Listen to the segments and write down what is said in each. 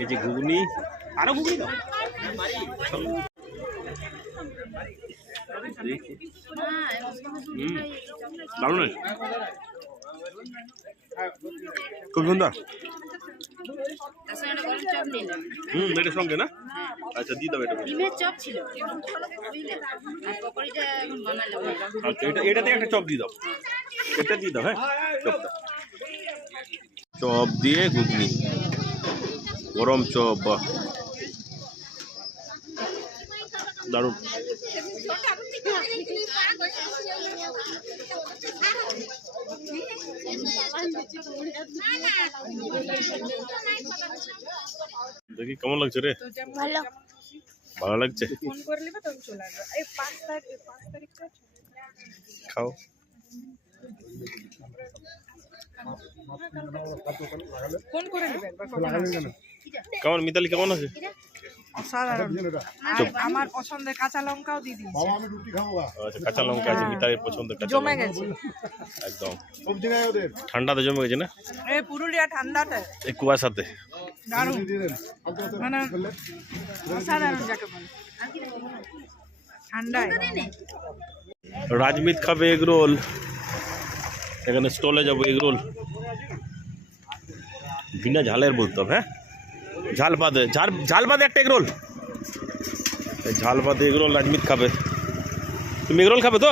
এই যে ঘুগনি, আরো ঘুগনি দাও। দারুণ আছে, খুব সুন্দর। এটার সঙ্গে না? আচ্ছা দিয়ে দাও। এটা চপ ছিল, আচ্ছা এটাতে একটা চপ দিয়ে দাও, এটা দিয়ে দাও। হ্যাঁ চপটা, চপ দিয়ে ঘুগনি, গরম চপ, বাহ দারুণ। দেখি কেমন লাগছে রে? ভালো, ভালো লাগছে। খাও। কেমন মিতালি, কেমন আছে? আমার পছন্দের কাঁচা লঙ্কাও দিয়ে দিয়েছি। বাবা আমি রুটি খাবো। আচ্ছা কাঁচা লঙ্কা আছে, মিতালির পছন্দের কাঁচা জমে লঙ্কা গেছে একদম। সবজি নাই ওদের, ঠান্ডাতে জমে গেছে না? এই পুরুলিয়া ঠান্ডাতে এই কুয়াশাতে দারুণ, মানে অসাধারণ যাকে বলে ঠান্ডায়। রাজমিত খাবে এগ রোল, এখানে স্টলে যাবো এগ রোল বিনা ঝালের বলতাম। হ্যাঁ ঝাল বাদে, ঝাল বাদে একটা এগ রোল, ঝাল বাদে এগ রোল রাজমিত খাবে। তুমি এগ রোল খাবে তো?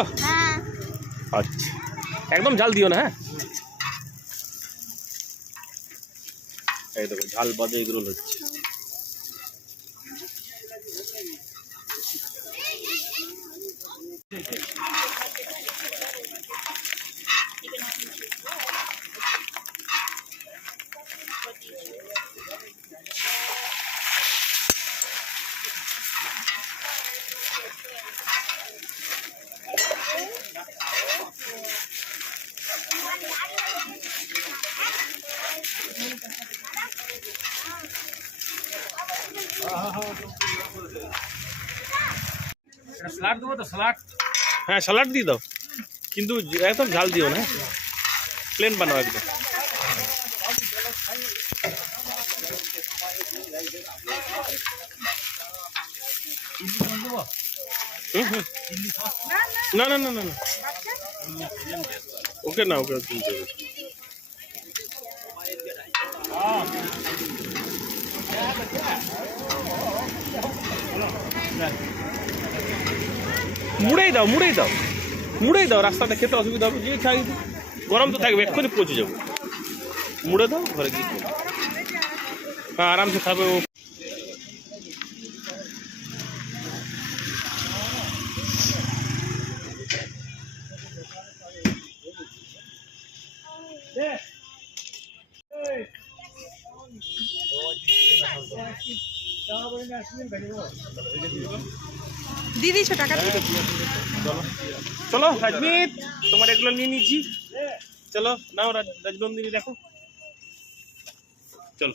আচ্ছা একদম ঝাল দিও না। হ্যাঁ এই দেখো ঝাল বাদে এগ রোল হচ্ছে। স্যালাড দেবো তো? স্যালাড, হ্যাঁ স্যালাড দিয়ে দাও, কিন্তু একদম ঝাল দিও না, প্লেন বানাও একদম। না না না না না, ওকে না, ওকে কিনতে হবে। মুড়েই দাও, মুড়েই দাও, মুড়েই দাও, রাস্তাটা খেতে অসুবিধা হবে। যে খাই গরম তো থাকবে, এক্ষুনি পৌঁছে যাবো। মুড়ে দাও, ঘরে গিয়ে হ্যাঁ আরামসে খাবে ও। দিদি ছ টাকা দিয়ে চলো চলো রাজমিত, তোমার এগুলো নিয়ে নিয়েছি, চলো নাও রাজনন্দিনী দেখো, চলো।